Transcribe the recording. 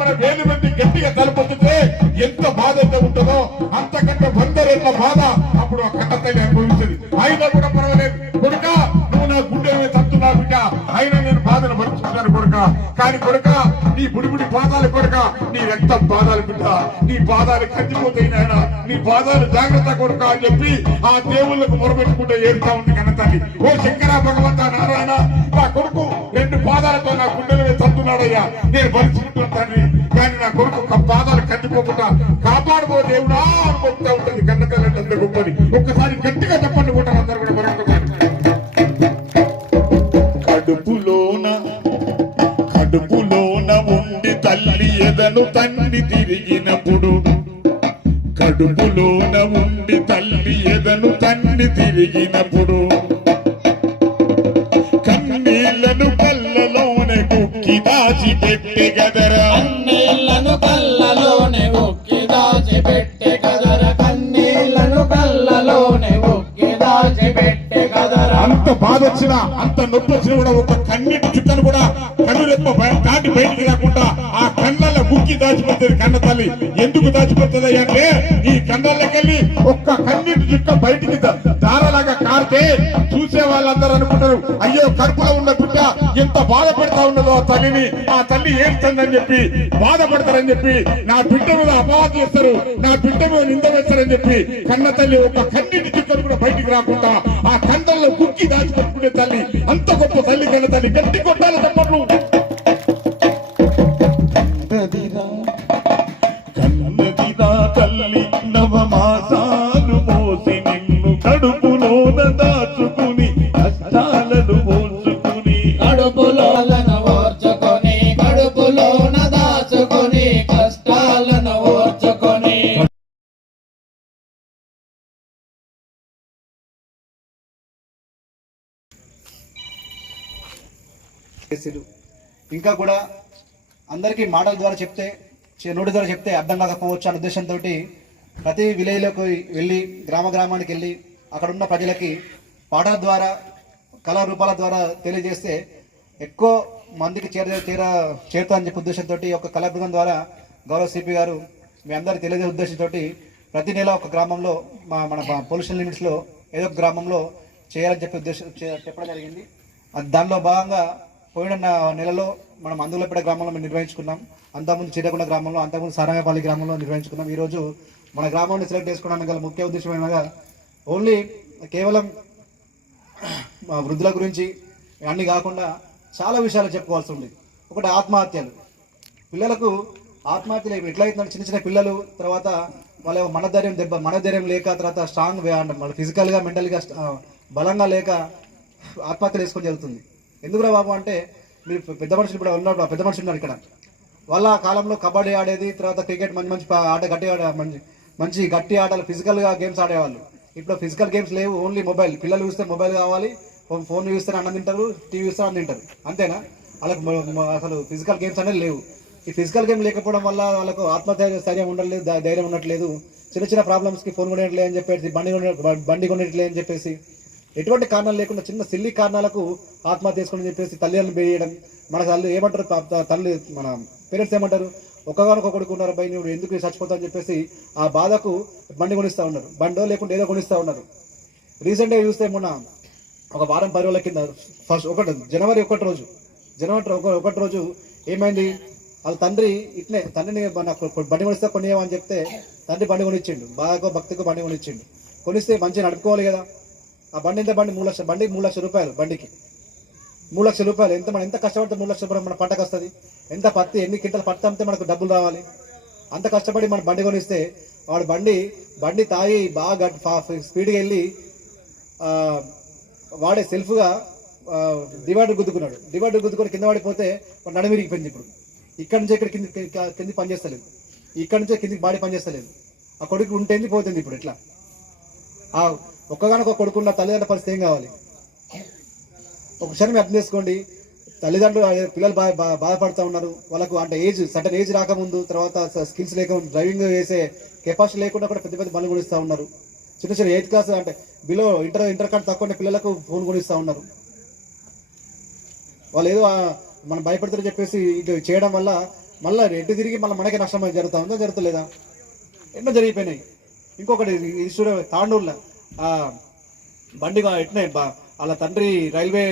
మన వేలు పెట్టి గట్టిగా తలుపుతుంటే ఎంత బాధ అయితే ఉంటుందో అంతకంటే 100 రెట్ల బాధ అప్పుడు ఆ కన్న తల్లి అనుభవించింది. అయినా కూడా పర్వాలేదు కొడుక, నువ్వు నా గుండె తప్పుతున్నా బిడ్డ, అయినా నేను బాధను భరించుకుంటాను కొడుక. కానీ కొడుక, నీ బుడిబుడి పాదాలు కొడుక, నీ రక్తం పాదాలు బిడ్డ, నీ పాదాలు కందిపోతాయి నాయన, నీ పాదాలు జాగ్రత్త కొడుక అని చెప్పి ఆ దేవుళ్ళకు మొరబెట్టుకుంటూ ఏడుతా ఉంది కన్న తల్లి. ఓ శంకర భగవంత నారాయణ, నా కొడుకు 2 పాదాలతో నా గుండెల మీద తప్పుతున్నాడయ్యా, నేను భరించుకుంటున్నాను తండ్రి, కానీ నా కొడుకు పాదాలు కందిపోకుండా కాపాడుకో దేవుడా అని చెప్తా ఉంటుంది కన్న తల్లి. అంత గొప్పది. ఒక్కసారి గట్టిగా చెప్పండి కూడా అందరూ కూడా మరొకసారి. కడుపులోన ఉండి తల్లి ఎదను తండ్రి తిరిగినప్పుడు, కడుపులోన ఉండి తల్లి ఎదను తండ్రి తిరిగినప్పుడు, కన్నీళ్లను కళ్ళలోనే కుక్కి దాచి పెట్టే గదరా, కన్నీళ్లను కళ్ళలోనే కుక్కి దాచి పెట్టే గదరా, కన్నీళ్లను కళ్ళలోనే కుక్కి దాచి పెట్టే గదరా. అంత బాధ వచ్చినా అంత నొప్పి వచ్చినా కూడా ఒక కన్నీటి చుట్టను కూడా కన్ను రెప్ప దాటి బయటికి రాకుండా ఆ కళ్ళల్లో ముక్కి దాచిపెడుతుంది కన్న తల్లి. ఎందుకు దాచిపెడుతుంది అంటే ఈ కళ్ళకెళ్ళి ఒక్క కన్నీటి చుట్ట బయటికి దారలాగా కారితే చూసే వాళ్ళందరూ అనుకుంటారు, అయ్యో కడుపులో ఉన్న బిడ్డ ఎంత బాధపడతా ఉన్నదో ఆ తల్లిని, ఆ తల్లి ఏడుతుందని చెప్పి బాధపడతారని చెప్పి నా బిడ్డ మీద అపవాదం చేస్తారు, నా బిడ్డ మీద నింద వేస్తారని చెప్పి కన్న తల్లి ఒక కన్నీటి చుట్టను కూడా బయటికి రాకుండా ఆ కండల్లో కుక్కి దాచిపెట్టుకునే తల్లి. అంత గొప్ప తల్లి కన్న తల్లి. గట్టి కొట్టాలి తప్పట్లు. కన్నదిరా తల్లి నవమాసాలు మోసి నిన్ను కడుపులోన దాచుకుని కష్టాలను ఓర్చుకుని, కడుపులోన ఓర్చుకొని, కడుపులోన దాచుకొని కష్టాలను ఓర్చుకొని. ఇంకా కూడా అందరికీ మాటల ద్వారా చెప్తే, నోటి ద్వారా చెప్తే అర్థం కాకపోవచ్చు అనే ఉద్దేశంతో ప్రతి విలేజ్లోకి వెళ్ళి గ్రామానికి వెళ్ళి అక్కడ ఉన్న ప్రజలకి పాటల ద్వారా కళా రూపాల ద్వారా తెలియజేస్తే ఎక్కువ మందికి చేరుతుందని చెప్పే ఉద్దేశంతో ఒక కళా బృందం ద్వారా గౌరవ సిపి గారు మీ అందరికీ తెలియజేసే ఉద్దేశంతో ప్రతి నెల ఒక గ్రామంలో మన పొల్యూషన్ లిమిట్స్లో ఏదో ఒక గ్రామంలో చేయాలని చెప్పి చెప్పడం జరిగింది. దానిలో భాగంగా పోయిన నెలలో మనం అందులపేట గ్రామంలో మేము నిర్వహించుకున్నాం, అంతకుముందు చీడకొండ గ్రామంలో, అంతకుముందు సారంగపల్లి గ్రామంలో నిర్వహించుకున్నాం. ఈరోజు మన గ్రామాన్ని సెలెక్ట్ చేసుకోవడానికి గల ముఖ్య ఉద్దేశం ఏమనగా ఓన్లీ కేవలం వృద్ధుల గురించి అన్నీ కాకుండా చాలా విషయాలు చెప్పుకోవాల్సి ఉంది. ఒకటి ఆత్మహత్యలు. పిల్లలకు ఆత్మహత్యలు ఎట్లయితుందంటే చిన్న చిన్న పిల్లలు తర్వాత వాళ్ళ మనధైర్యం లేక తర్వాత స్ట్రాంగ్ వాళ్ళ ఫిజికల్గా మెంటల్గా బలంగా లేక ఆత్మహత్యలు వేసుకొని జరుగుతుంది. ఎందుకురా బాబు అంటే మీరు పెద్ద మనుషులు ఇప్పుడు ఉన్నారు, పెద్ద మనుషులు ఉన్నారు ఇక్కడ, వాళ్ళ కాలంలో కబడ్డీ ఆడేది, తర్వాత క్రికెట్ మంచి ఆట మంచి గట్టి ఆటలు ఫిజికల్గా గేమ్స్ ఆడేవాళ్ళు. ఇప్పుడు ఫిజికల్ గేమ్స్ లేవు, ఓన్లీ మొబైల్. పిల్లలు చూస్తే మొబైల్ కావాలి, ఫోన్ చూస్తే అన్నం తింటారు, టీవీ చూస్తే అన్నం తింటారు, అంతేనా? వాళ్ళకి అసలు ఫిజికల్ గేమ్స్ అనేది లేవు. ఈ ఫిజికల్ గేమ్ లేకపోవడం వల్ల వాళ్ళకు ఆత్మస్థైర్యం ఉండట్లేదు, ధైర్యం ఉండట్లేదు, చిన్న చిన్న ప్రాబ్లమ్స్కి ఫోన్ కొనేట్లే అని చెప్పేసి బండి కొనేట్లే అని చెప్పేసి ఎటువంటి కారణాలు లేకుండా చిన్న సిల్లీ కారణాలకు ఆత్మహత్య చేసుకుని చెప్పేసి తల్లిదండ్రులు బేయడం. మన తల్లి ఏమంటారు, తల్లి మన పేరెంట్స్ ఏమంటారు, ఒక్కగానొక కొడుకు ఉన్నారు అబ్బాయి నువ్వు ఎందుకు చచ్చిపోతా అని చెప్పేసి ఆ బాధకు బండి కొనిస్తూ ఉన్నారు, బండో లేకుంటే ఏదో కొనిస్తూ ఉన్నారు. రీసెంట్గా చూస్తే మొన్న ఒక వారం 10 రోజుల కింద జనవరి 1 రోజు ఏమైంది, వాళ్ళ తండ్రి ఇట్నే తండ్రిని నాకు బండి కొనిస్తే కొనియమని చెప్తే తండ్రి బండి కొనిచ్చిండు, బాగా భక్తికి బండి కొనిచ్చిండు. కొనిస్తే మంచిగా నడుపుకోవాలి కదా. ఆ బండి ఎంత బండి 3 లక్షలు, బండికి 3 లక్షల రూపాయలు, బండికి 3 లక్షల రూపాయలు. మనం ఎంత కష్టపడితే 3 లక్షల రూపాయలు మన పంటకు వస్తుంది, ఎంత పత్తి ఎన్ని కింటలు పత్తి అమ్మితే మనకు డబ్బులు రావాలి. అంత కష్టపడి మన బండి కొనిస్తే వాడు బండి తాగి బాగా స్పీడ్గా వెళ్ళి వాడే సెల్ఫ్గా డివైడర్ గుద్దుకొని కింద పడిపోతే నడుము విరిగిపోయింది. ఇప్పుడు ఇక్కడ నుంచి ఇక్కడ కింది పనిచేస్తలేదు, ఇక్కడ నుంచే కిందికి బాడీ పనిచేస్తలేదు. ఆ కొడుకు ఉంటేంది పోతుంది. ఇప్పుడు ఇట్లా ఆ ఒక్కగానొక కొడుకున్న తల్లిదండ్రుల పరిస్థితి ఏం కావాలి? ఒక క్షణం అర్థం చేసుకోండి. తల్లిదండ్రులు పిల్లలు బాధపడుతూ ఉన్నారు. వాళ్ళకు అంటే సర్టన్ ఏజ్ రాకముందు, తర్వాత స్కిల్స్ లేకుండా, డ్రైవింగ్ చేసే కెపాసిటీ లేకుండా కూడా పెద్ద పెద్ద బండ్లు కొనిస్తూ ఉన్నారు. చిన్న 8th క్లాస్ అంటే బిలో ఇంటర్ కార్డు తక్కువ పిల్లలకు ఫోన్ కొనిస్తూ ఉన్నారు. వాళ్ళు ఏదో మనం భయపడుతారని చెప్పేసి ఇది చేయడం వల్ల మళ్ళీ ఎటు తిరిగి మళ్ళీ మనకి నష్టం జరుగుతా ఉందా జరుగుతలేదా? ఎన్నో జరిగిపోయినాయి. ఇంకొకటి ఇది చూడ తాండూరులో బండిగా ఎట్నే వాళ్ళ తండ్రి రైల్వే